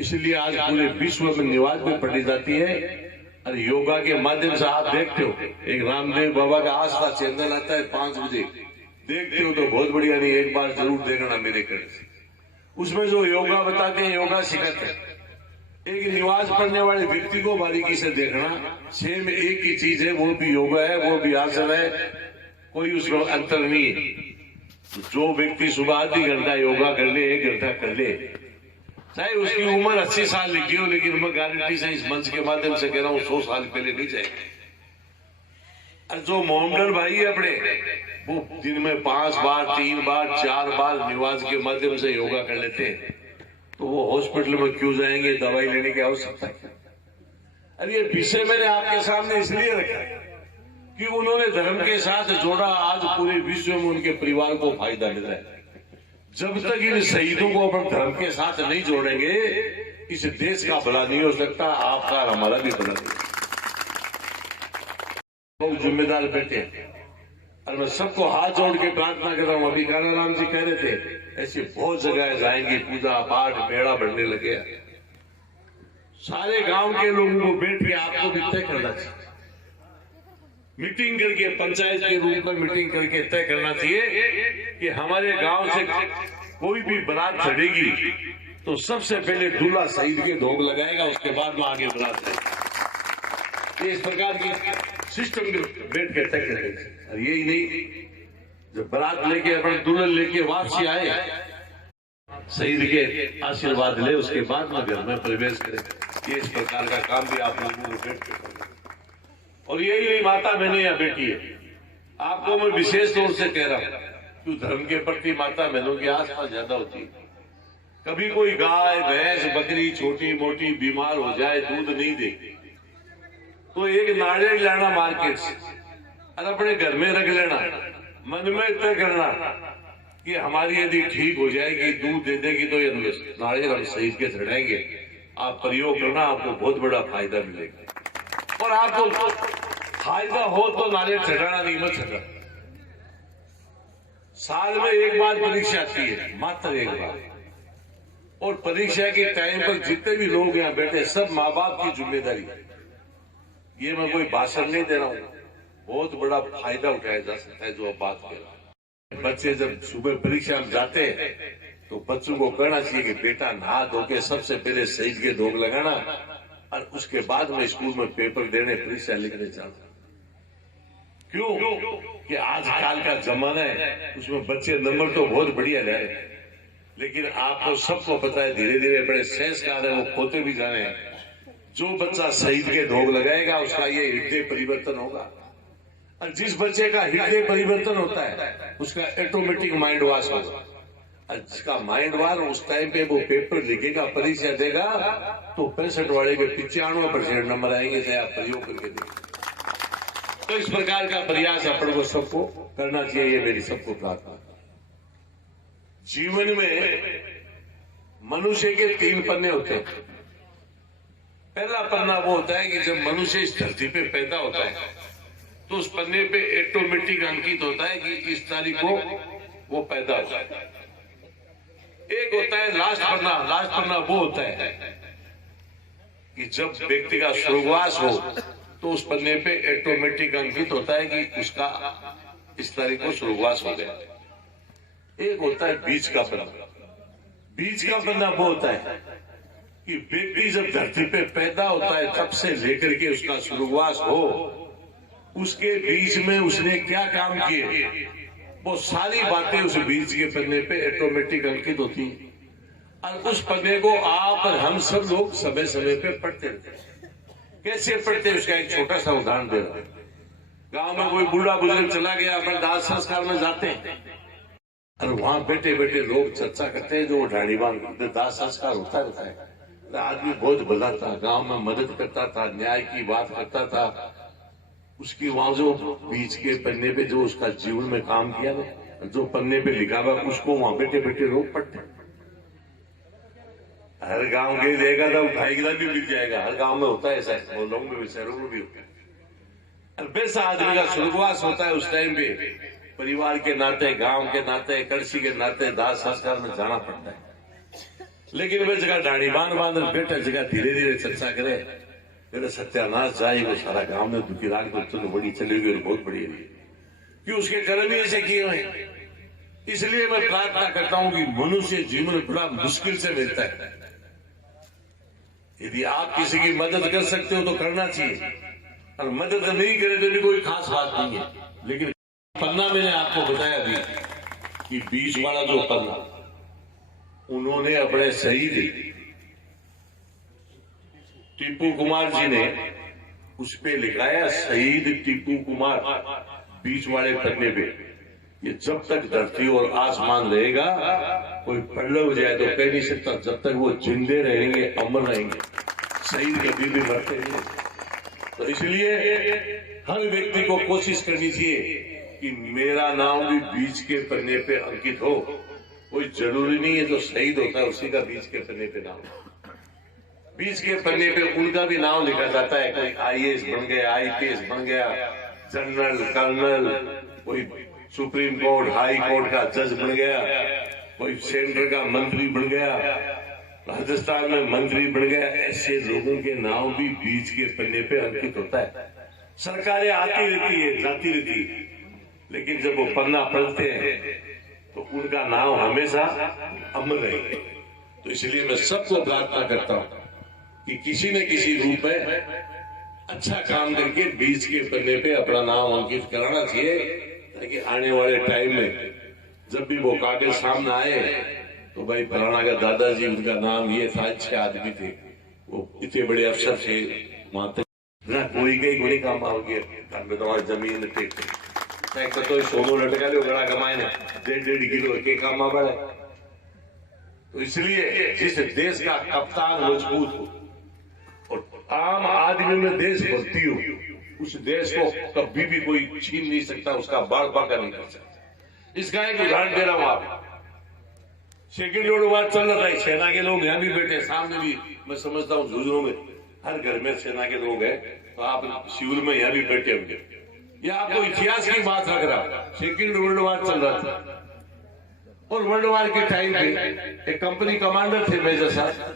इसलिए आज पूरे विश्व में निवाज में पढ़ी जाती है। और योगा के माध्यम से आप देखते हो, एक रामदेव बाबा का आस्था चैनल आता है 5 बजे, देखते हो तो बहुत बढ़िया, नहीं एक बार जरूर देखना मेरे करने से। उसमें जो योगा बताते हैं, योगा सिखाते हैं। एक निवाज पढ़ने वाले व्यक्ति को बारीकी से देखना, सेम एक ही चीज है, वो भी योगा है, वो भी आसन है, कोई उसमें अंतर नहीं है। जो व्यक्ति सुबह आधी घंटा योगा कर ले, 1 घंटा कर ले, चाहे उसकी उम्र 80 साल लिखी हो, लेकिन मैं गारंटी से इस मंच के माध्यम से कह रहा हूं 100 साल पहले नहीं जाएगा। और जो मोहम्मदन भाई है अपने, वो दिन में 5 बार 3 बार 4 बार निवाज के माध्यम से योगा कर लेते हैं, तो वो हॉस्पिटल में क्यों जाएंगे, दवाई लेने की आवश्यकता है। अरे ये विषय मैंने आपके सामने इसलिए रखा कि उन्होंने धर्म के साथ जोड़ा, आज पूरे विश्व में उनके परिवार को फायदा मिल रहा है। जब तक इन शहीदों को अपन धर्म के साथ नहीं जोड़ेंगे, इस देश का भला नहीं हो सकता, आपका और हमारा भी भला नहीं। बहुत जिम्मेदार बैठे और मैं सबको हाथ जोड़ के प्रार्थना कर रहा हूं। अभी कानाराम जी कह रहे थे, ऐसी बहुत जगह जाएंगी, पूजा पाठ मेला बढ़ने लगे, सारे गांव के लोगों को बैठ के आपको भी तय करना चाहिए, मीटिंग करके पंचायत के रूप में मीटिंग करके तय करना चाहिए कि हमारे गांव से कोई भी बारात चढ़ेगी तो सबसे पहले दूल्हा शहीद के ढोक लगाएगा, उसके बाद में आगे बारात चढ़ेगी। इस प्रकार की सिस्टम बैठ के तय करेंगे। और यही नहीं, जब बारात लेके अपने दुल्हन लेके वापसी आए, शहीद के आशीर्वाद ले, उसके बाद में घर में प्रवेश करें। ये इस प्रकार का काम भी आप लोगों को बैठ के करना। और यही माता बहने या बेटी है, आपको मैं विशेष तौर से कह रहा हूं कि धर्म के प्रति माता बहनों की आस्था ज्यादा होती है। कभी कोई गाय भैंस बकरी छोटी मोटी बीमार हो जाए, दूध नहीं दे, तो एक नारियल लाना मार्केट से और अपने घर में रख लेना, मन में तय करना कि हमारी यदि ठीक हो जाएगी, दूध दे देगी, तो ये नारियल हम शहीद के चढ़ाएंगे। आप प्रयोग करना, आपको बहुत बड़ा फायदा मिलेगा। और आपको फायदा हो तो नारियल चढ़ाना नहीं, मत चढ़ा। साल में एक बार परीक्षा आती है, मात्र एक बार, और परीक्षा के टाइम पर जितने भी लोग यहाँ बैठे, सब माँ बाप की जिम्मेदारी है। ये मैं कोई भाषण नहीं दे रहा हूं, बहुत बड़ा फायदा उठाया जा सकता है जो आप बात कर रहे हैं। बच्चे जब सुबह परीक्षा में जाते हैं तो बच्चों को कहना चाहिए कि बेटा नहा धो के सबसे पहले शहीद के धोख लगाना और उसके बाद में स्कूल में पेपर देने परीक्षा लिखने जाना। क्यों कि आजकल का जमाना है, उसमें बच्चे नंबर तो बहुत बढ़िया ले रहे हैं, लेकिन आपको सबको पता है धीरे धीरे बड़े संस्कार है वो खोते भी जा रहे हैं। जो बच्चा शहीद के धोख लगाएगा उसका ये हृदय परिवर्तन होगा, और जिस बच्चे का हृदय परिवर्तन होता है उसका ऑटोमेटिक माइंड वॉश होगा, और जिसका माइंड वॉश उस टाइम पे वो पेपर लिखेगा, परीक्षा देगा तो 65 वाले के 95% नंबर आएंगे, चाहे आप प्रयोग करके देखें। तो इस प्रकार का प्रयास अपन को सबको करना चाहिए, ये मेरी सबको प्रार्थना। जीवन में मनुष्य के 3 पन्ने होते हैं। पहला पन्ना वो होता है कि जब मनुष्य इस धरती पे पैदा होता है तो उस पन्ने पे ऑटोमेटिक अंकित होता है कि इस तारीख को वो पैदा होता है। एक होता है लास्ट पन्ना। लास्ट पन्ना वो होता है कि जब व्यक्ति का स्वर्गवास हो तो उस पन्ने पे ऑटोमेटिक अंकित होता है कि उसका इस तारीख को स्वर्गवास हो गया। एक होता है बीच का पन्ना। बीच का पन्ना वो होता है कि व्यक्ति जब धरती पे पैदा होता है तब से लेकर के उसका स्वर्गवास हो, उसके बीच में उसने क्या काम किए, वो सारी बातें उस बीच के पन्ने पे ऑटोमेटिक अंकित होती हैं, और उस पन्ने को आप और हम सब लोग समय समय पे पढ़ते रहते हैं। कैसे पढ़ते हैं उसका एक छोटा सा उदाहरण दे रहा हूं। गांव में कोई बूढ़ा बुजुर्ग चला गया, अपन दाह संस्कार में जाते हैं और वहां बैठे बैठे लोग चर्चा करते हैं, जो ढाणी बांध दाह संस्कार होता रहता है। आदमी बहुत भला था, गांव में मदद करता था, न्याय की बात करता था। उसकी वहां जो बीच के पन्ने पे जो उसका जीवन में काम किया ना, जो पन्ने पे लिखा हुआ उसको वहां बैठे बैठे लोग पढ़ते। हर गांव के देगा तो उठाई गिला भी मिल जाएगा, हर गांव में होता है ऐसा, मोहल्लों में भी शहरों में भी होता है। वैसा आदमी का स्वर्गवास होता है उस टाइम पे परिवार के नाते, गांव के नाते, कृषि के नाते दाह संस्कार में जाना पड़ता है। लेकिन वे जगह ढाणी बांध बैठे, जगह धीरे धीरे चर्चा करे, मेरा सत्यानाश जाएगा सारा गांव में दुखी राग तो बड़ी चलेगी और बहुत बड़ी है कि उसके कर्म ही ऐसे किए हुए। इसलिए मैं प्रार्थना करता हूं कि मनुष्य जीवन बड़ा मुश्किल से मिलता है। यदि आप किसी की मदद कर सकते हो तो करना चाहिए, और मदद नहीं करे तो भी कोई खास बात नहीं है। लेकिन पन्ना मैंने आपको बताया अभी कि बीच वाला जो पन्ना, उन्होंने अपने शहीद टीपू कुमार जी ने उस पे लिखाया शहीद टीपू कुमार बीच वाले पन्ने पे। ये जब तक धरती और आसमान रहेगा, कोई पल्लव हो जाए तो कह नहीं सकता। जब तक वो जिंदे रहेंगे, अमर रहेंगे, शहीद कभी भी मरते नहीं। तो इसलिए हर व्यक्ति को कोशिश करनी चाहिए कि मेरा नाम भी बीच के पन्ने पे अंकित हो। कोई जरूरी नहीं है जो शहीद होता है उसी का बीच के पन्ने पे नाम। बीच के पन्ने पे उनका भी नाम लिखा जाता है। कोई IAS बन गया, IPS बन गया, जनरल, कर्नल, कोई सुप्रीम कोर्ट, हाई कोर्ट का जज बन गया, कोई सेंटर का मंत्री बन गया, राजस्थान में मंत्री बन गया। ऐसे लोगों के नाम भी बीच के पन्ने पे अंकित होता है। सरकारें आती रहती है, जाती रहती है, लेकिन जब वो पन्ना पढ़ते हैं तो उनका नाम हमेशा अमर रहेगा। तो इसलिए मैं सबको प्रार्थना करता हूं कि किसी न किसी रूप में अच्छा काम करके बीच के पन्ने पे अपना नाम अंकित कराना चाहिए, ताकि आने वाले टाइम में जब भी वो कागज सामने आए तो भाई फलाना का दादाजी, उनका नाम ये था, अच्छे आदमी थे, वो इतने बड़े अफसर थे, वहां तक कोई कोई काम आ गया जमीन तो सोनो लटका लो गड़ा कमाए ने 1.5 किलो के काम आ पड़े। तो इसलिए जिस देश का कप्तान मजबूत हो और आम आदमी में देश भक्ति हो, उस देश को कभी भी कोई छीन नहीं सकता, उसका बाढ़ बाका नहीं कर सकता। इसका एक उदाहरण दे रहा हूं आप। सेकेंड वर्ल्ड वॉर चल रहा है, सेना के लोग यहाँ भी बैठे, सामने भी मैं समझता हूँ झुंझुनू में हर घर में सेना के लोग हैं, तो आप शिविर में यहाँ भी बैठे होंगे। यह आपको इतिहास की बात लग रहा। सेकेंड वर्ल्ड वॉर चल रहा था और वर्ल्ड वॉर के टाइम पे एक कंपनी कमांडर थे मेजर साहब,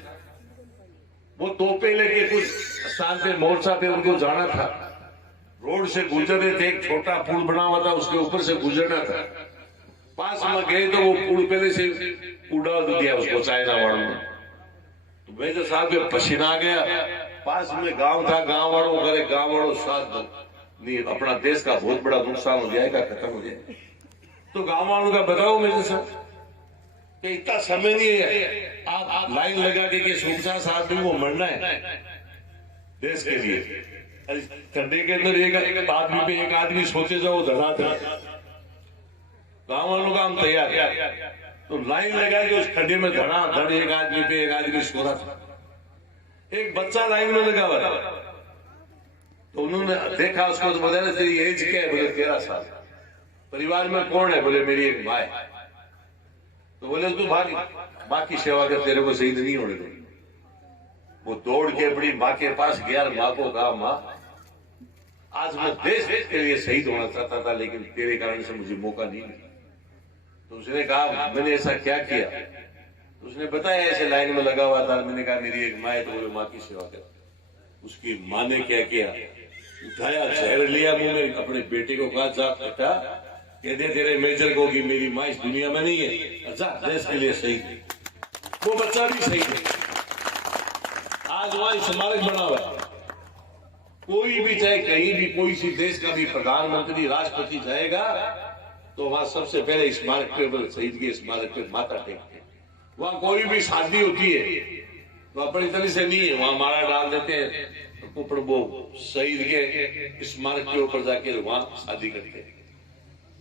वो तोपे लेके कुछ स्थान पे मोर्चा पे उनको जाना था। रोड से गुजर रहे थे, एक छोटा पुल बना हुआ था, उसके ऊपर से गुजरना था। पास में गए तो वो पुल पहले से उड़ा दिया उसको चाइना वालों ने। तो मेजर साहब के पसीना आ गया। पास में गांव था, गांव वालों को करे, गांव वालों साथ नहीं, अपना देश का बहुत बड़ा नुकसान हो जाएगा, खत्म हो जाएगा। तो गांव वालों का बताओ मेजर साहब कि इतना समय नहीं है, आप लाइन लगा के सुनसान साहब भी वो मरना है देश के लिए। खड्डे के अंदर एक आदमी पे एक आदमी सोचे जाओ धड़ा था, गांव वालों का हम तैयार। तो लाइन लगा के उस खड्डे में धड़ा धड़ एक आदमी पे एक आदमी सो रहा था। एक बच्चा लाइन में लगा हुआ था, तो उन्होंने देखा उसको, तो बताया तेरी एज क्या है? बोले 13 साल। परिवार में कौन है? बोले मेरी एक माँ है। तो बोले तू भाग, माँ की सेवा कर, तेरे को शहीद नहीं होने दो। वो दौड़ के अपनी माँ के पास गया, माँ को कहा माँ आज मैं देश के लिए शहीद होना चाहता था, लेकिन तेरे कारण से मुझे मौका नहीं मिला। तो उसने कहा मैंने ऐसा क्या किया? तो उसने बताया ऐसे लाइन में लगा हुआ था। मैंने कहा मेरी एक माँ है, तो बोले माँ की सेवा कर। उसकी माँ ने क्या किया? उठाया, जहर लिया मुंह में, अपने बेटे को कहा जा बेटा कह दे तेरे मेजर को कि मेरी माँ इस दुनिया में नहीं है, जा देश के लिए शहीद। वो बच्चा भी शहीद है। आज वहां स्मारक बना हुआ है। कोई भी चाहे कहीं भी कोई सी देश का भी प्रधानमंत्री राष्ट्रपति जाएगा तो वहां सबसे पहले स्मारक पे, शहीद के स्मारक पे माथा टेकते हैं। वहां कोई भी शादी होती है तो अपनी तरह से नहीं है, वहां माला डाल देते हैं, ऊपर वो शहीद के स्मारक के ऊपर जाके वहां शादी करते हैं।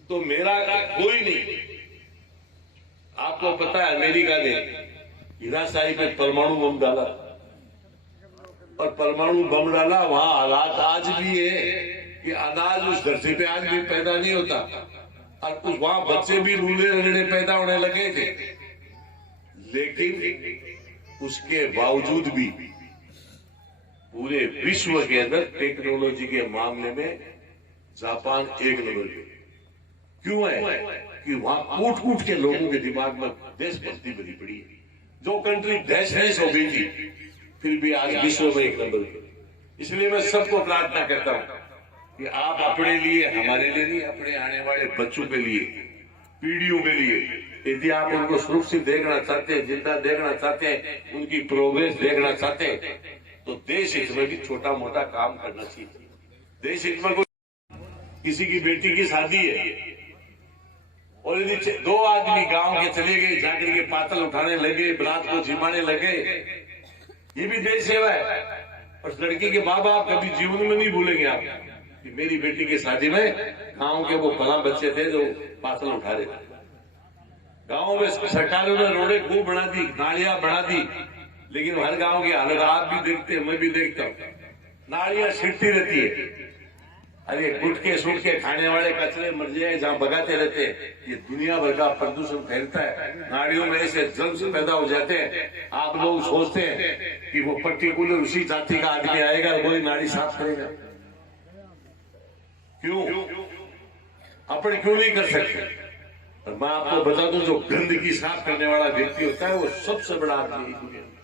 तो मेरा कोई नहीं। आपको पता है अमेरिका ने हिराशिमा पे परमाणु बम डाला, और परमाणु बम डाला, वहां हालात आज भी है कि अनाज उस धरती पे आज भी पैदा नहीं होता, और उस वहां बच्चे भी लूले लंगड़े पैदा होने लगे थे। लेकिन उसके बावजूद भी पूरे विश्व के अंदर टेक्नोलॉजी के मामले में जापान 1 नंबर पे। क्यों है? कि वहां कूट कूट के लोगों के दिमाग में देशभक्ति भरी पड़ी है। जो कंट्री देश हो गई थी फिर भी आज विश्व में 1 नंबर पे। इसलिए मैं सबको प्रार्थना करता हूं कि आप अपने लिए, हमारे लिए नहीं, अपने आने वाले बच्चों के लिए, पीढ़ियों के लिए, यदि आप उनको सुरक्षित देखना चाहते हैं, जिंदा देखना चाहते हैं, उनकी प्रोग्रेस देखना चाहते हैं, तो देश हित में भी छोटा मोटा काम करना चाहिए। देश हित में किसी की बेटी की शादी है और यदि 2 आदमी गांव के चले गए, जाकर के पातल उठाने लगे, बरात को जिमाने लगे, ये भी देश सेवा है। और लड़की के माँ बाप कभी जीवन में नहीं भूलेंगे आप कि मेरी बेटी की शादी में गांव के वो 15 बच्चे थे जो पातल उठा रहे थे। गांव में सरकारों ने रोडें खूब बना दी, नालियां बना दी, लेकिन हर गांव की हालत आप भी देखते हैं, मैं भी देखता हूँ, नालियां छिड़ती रहती है। अरे गुटके सूट के खाने वाले कचरे मर जाए जहाँ बगाते रहते हैं, ये दुनिया भर का प्रदूषण फैलता है। नालियों में ऐसे जर्म्स पैदा हो जाते हैं। आप लोग सोचते हैं कि वो पर्टिकुलर उसी जाति का आदमी आएगा और वही नाली साफ करेगा। क्यों? अपन क्यों नहीं कर सकते? और मैं आपको बता दूं, जो गंदगी साफ करने वाला व्यक्ति होता है वो सबसे बड़ा आदमी है दुनिया में।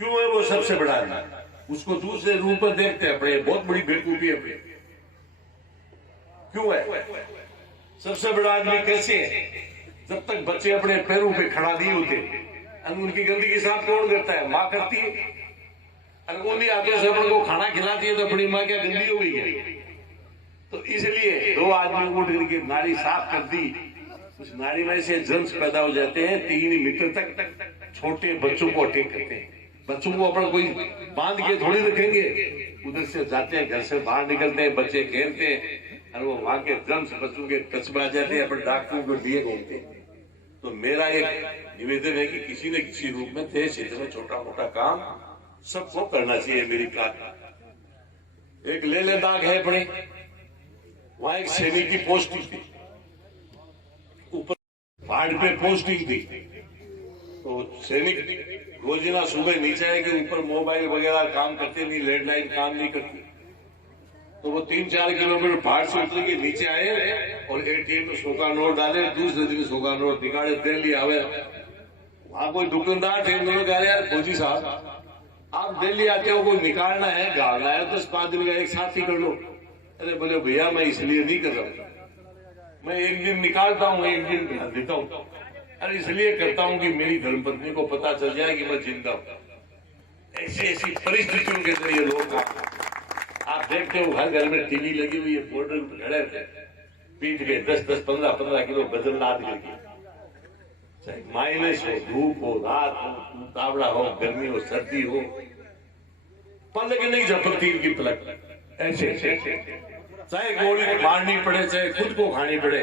क्यों है वो सबसे बड़ा आदमी? उसको दूसरे रूप में देखते हैं अपने, बहुत बड़ी बेवकूफी है अपनी। क्यों है? सबसे बड़ा आदमी कैसे है? जब तक बच्चे अपने पैरों पे खड़ा नहीं होते, उनकी गंदगी साफ कौन करता है? माँ करती है। अगर वो नहीं आते से अपन को खाना खिलाती है तो अपनी माँ क्या गंदी हो गई है? तो इसलिए 2 आदमी उठ करके नाली साफ कर दी, उस नाली में से जर्म्स पैदा हो जाते हैं। 3 मीटर तक छोटे बच्चों को अटैक करते हैं। बच्चों को अपन कोई बांध के थोड़ी रखेंगे, उधर से जाते हैं, घर से बाहर निकलते हैं, बच्चे खेलते हैं और वो वहां के जर्म्स बच्चों के टच में आ जाते हैं, अपन डॉक्टरों को लिए घूमते हैं। तो मेरा एक निवेदन है कि किसी न किसी रूप में देश हित में छोटा मोटा काम सबको करना चाहिए। मेरी प्रार्थना। एक ले लद्दाख है अपने, वहां एक सैनिक की पोस्टिंग थी, ऊपर पहाड़ पे पोस्टिंग थी। तो सैनिक रोजाना सुबह नीचे आए कि ऊपर मोबाइल वगैरह काम करते नहीं, लैंडलाइन काम नहीं करती। तो वो 3-4 किलोमीटर पहाड़ से उतर के नीचे आए और एटीएम में 100 का नोट डाले, दूसरे दिन 100 का नोट निकाले, दिल्ली आवे। वहां कोई दुकानदार थे, उन्होंने कहा यार फौजी साहब आप दिल्ली आते हो, कोई निकालना है, गाड़ना है, 10-5 दिन का एक साथ ही कर लो। अरे बोले भैया मैं इसलिए नहीं कर रहा हूँ, मैं एक दिन निकालता हूँ, एक दिन देता हूँ। अरे इसलिए करता हूँ कि मेरी धर्मपत्नी को पता चल जाए कि मैं जिंदा हूँ। ऐसी ऐसी परिस्थितियों के जरिए लोग आप देखते हो, हर घर में टीवी लगी हुई है, बॉर्डर पर खड़े थे, पीठ पे 10-10, 15-15 किलो वजन लाद करके, चाहे माइनस हो, धूप हो, रात हो, तावड़ा हो, गर्मी हो, सर्दी हो, पल के नहीं झपकती इनकी पलक। ऐसे चाहे गोली मारनी पड़े, चाहे खुद को खानी पड़े,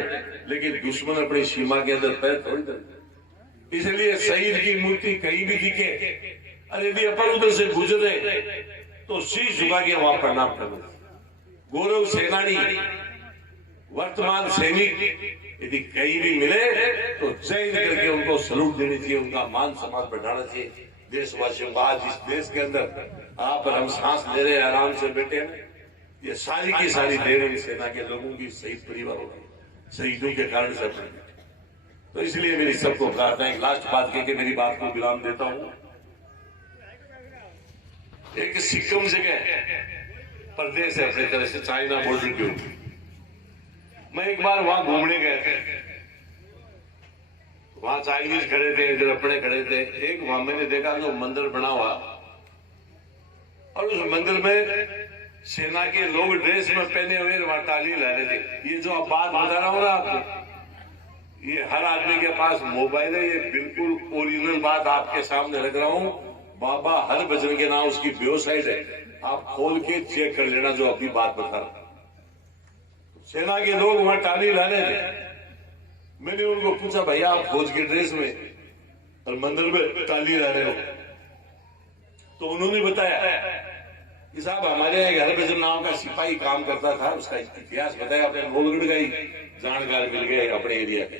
लेकिन दुश्मन अपनी सीमा के अंदर पैर थोड़ी दे। इसलिए शहीद की मूर्ति कहीं भी दिखे, अरे यदि अपन उधर से गुजरे तो शीश झुका के वहां प्रणाम करना। गौरव सेनानी, वर्तमान सैनिक यदि कहीं भी मिले तो जय हिंद करके उनको सलूट देनी चाहिए, उनका मान सम्मान बढ़ाना चाहिए। देशवासियों को आज इस देश के अंदर आप और हम सांस ले रहे हैं, आराम से बैठे हैं, ये सारी की सारी देर इन सेना के लोगों की, शहीद परिवारों की, शहीदों के कारण से। तो इसलिए मेरी सबको प्रार्थना है, लास्ट बात कह के मेरी बात को विराम देता हूं। एक सिक्किम जगह प्रदेश है अपनी तरह से, चाइना बॉर्डर के ऊपर। मैं एक बार वहां घूमने गए थे, वहां चाइनीज खड़े थे, इधर अपने खड़े थे। एक वहां मैंने देखा जो मंदिर बना हुआ, और उस मंदिर में सेना के लोग ड्रेस में पहने हुए वहां ताली ला रहे थे। ये जो आप बात बता रहा हूं ना आपको, ये हर आदमी के पास मोबाइल है, ये बिल्कुल ओरिजिनल बात आपके सामने रख रहा हूं। बाबा हर भजन के नाम उसकी वेबसाइट है, आप खोल के चेक कर लेना जो अपनी बात बता रहा। सेना के लोग वहां ताली ला रहे थे। मैंने उनको पूछा, भैया आप फौज के ड्रेस में और मंदिर में ताली ला रहे हो? तो उन्होंने बताया कि साहब हमारे यहाँ हरभजन नाम का सिपाही काम करता था, उसका इतिहास बताया। अपने नोलगढ़ का ही जानकार मिल गए अपने एरिया के,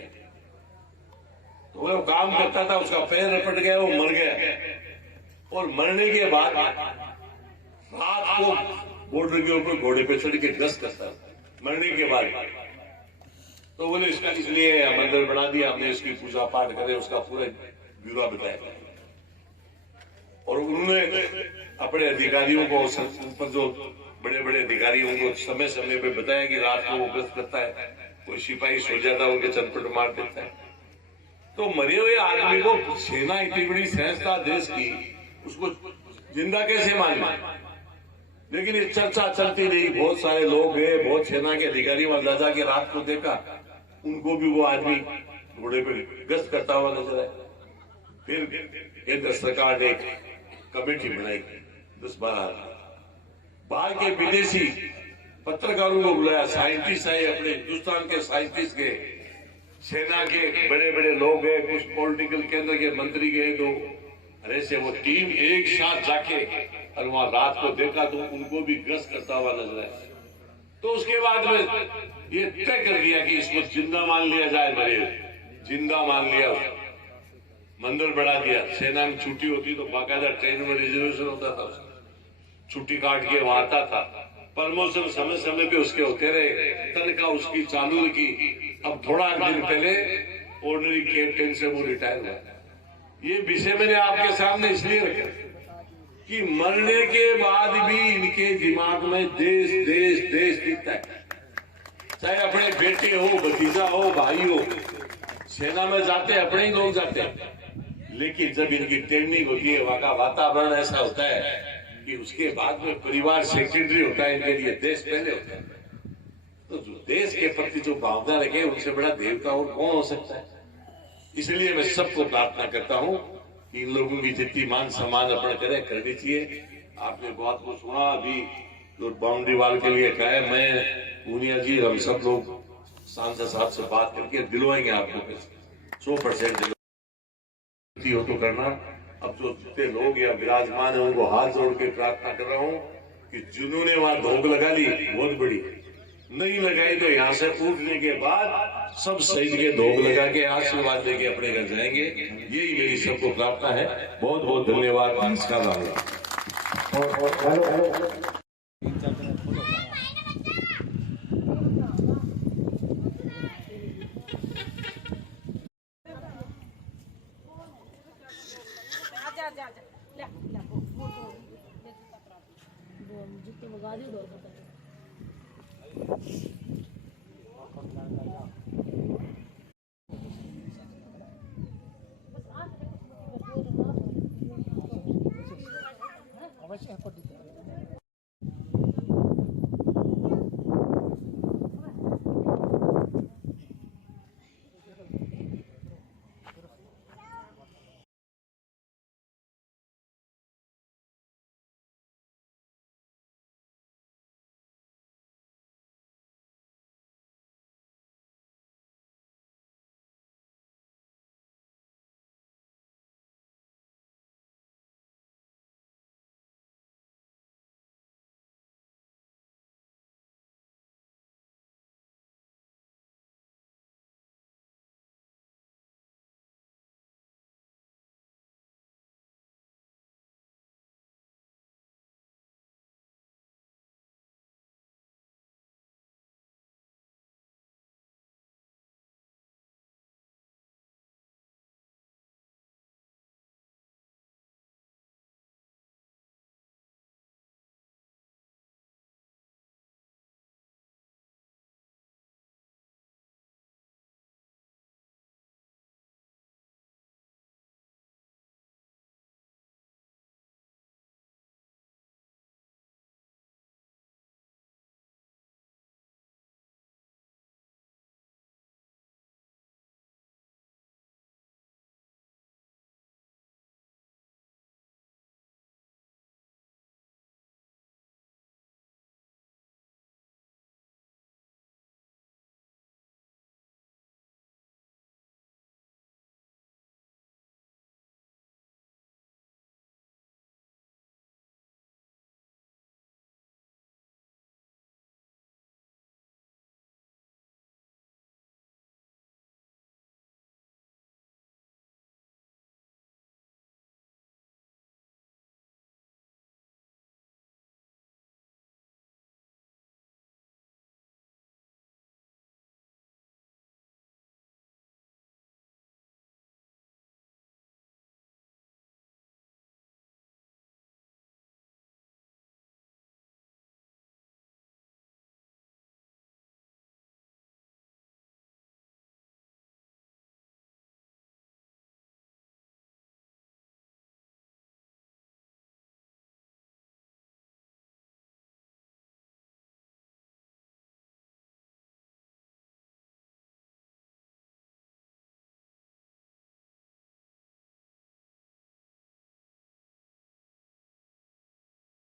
तो वो काम करता था, उसका पैर रपट गया, वो मर गया। और मरने के बाद रात को बॉर्डर के ऊपर घोड़े पे चढ़ के गश्त करता था। मरने के बाद तो बोले इसका इसलिए मंदिर बना दिया हमने, इसकी पूजा पाठ करे, उसका पूरा ब्यौरा बताया। और उन्होंने अपने अधिकारियों को, ऊपर जो बड़े बड़े अधिकारियों को समय समय पे बताया कि रात को वो गश्त करता है, कोई सिपाही सो जाता है उनके चनपट मार देता है। तो मरे हुए आदमी को सेना इतनी बड़ी संस्था देश की, उसको जिंदा कैसे मालूम? लेकिन ये चर्चा चलती रही, बहुत सारे लोग गए, बहुत सेना के अधिकारी वहां जा जाके रात को देखा, उनको भी वो आदमी घोड़े पे गश्त करता हुआ नजर आया। फिर केंद्र सरकार ने एक कमेटी बनाई, 10-12 बाहर के विदेशी पत्रकारों को बुलाया, साइंटिस्ट आए, अपने हिंदुस्तान के साइंटिस्ट गए, सेना के बड़े बड़े लोग गए, कुछ पॉलिटिकल केंद्र के मंत्री गए, तो अरे से वो टीम एक साथ जाके और वहां रात को देखा तो उनको भी गश्त करता हुआ नजर आया। तो उसके बाद में ये तय कर दिया कि इसको जिंदा मान लिया जाए, मरे जिंदा मान लिया, मंदिर बढ़ा दिया। सेना में छुट्टी होती तो बाकायदा ट्रेन में रिजर्वेशन होता था, छुट्टी काट के वहां आता था। प्रमोशन समय समय पे उसके होते रहे, तनख्वाह उसकी चालू की। अब थोड़ा दिन पहले ऑर्डिनरी कैप्टन से वो रिटायर हुआ। ये विषय मैंने आपके सामने इसलिए रखा कि मरने के बाद भी इनके दिमाग में देश देश देश दिखता है। चाहे अपने बेटे हो, भतीजा हो, भाई हो, सेना में जाते हैं, अपने ही लोग जाते हैं, लेकिन जब इनकी ट्रेनिंग होती है, वहां का वातावरण ऐसा होता है कि उसके बाद में परिवार सेकेंडरी होता है, इनके लिए देश पहले होता है। तो जो देश के प्रति जो भावना रखे, उनसे बड़ा देवता और कौन हो सकता है? इसलिए मैं सबको प्रार्थना करता हूं कि इन लोगों की जितनी मान सम्मान अपन करें, करनी चाहिए। आपने बात को सुना, अभी जो बाउंड्री वाल के लिए कहा है, मैं पूनिया जी, हम सब लोग सांसद साहब से बात करके दिलवाएंगे आपको 100% हो तो करना। अब जो जितने लोग या विराजमान है उनको हाथ जोड़ के प्रार्थना कर रहा हूं कि जिन्होंने वहां धोख लगा ली, बहुत बड़ी नहीं लगाई, तो यहाँ से उठने के बाद सब शहीद के धोख लगा के आशीर्वाद देके अपने घर जाएंगे। यही मेरी सबको प्रार्थना है। बहुत बहुत धन्यवाद। नमस्कार।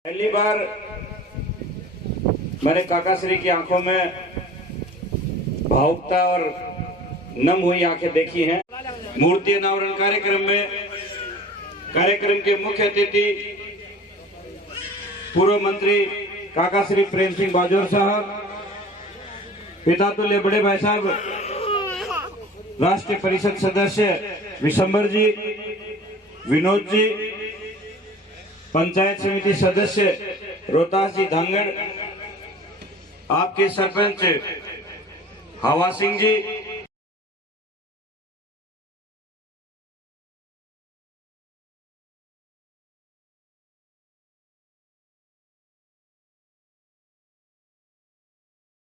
पहली बार मैंने काकाश्री की आंखों में भावुकता और नम हुई आंखें देखी हैं। मूर्ति अनावरण कार्यक्रम के मुख्य अतिथि पूर्व मंत्री काकाश्री प्रेम सिंह बाजोर साहब, पिता तुल्य बड़े भाई साहब राष्ट्रीय परिषद सदस्य विशंबर जी, विनोद जी, पंचायत समिति सदस्य रोहतास जी धांगड़, आपके सरपंच हवा सिंह जी,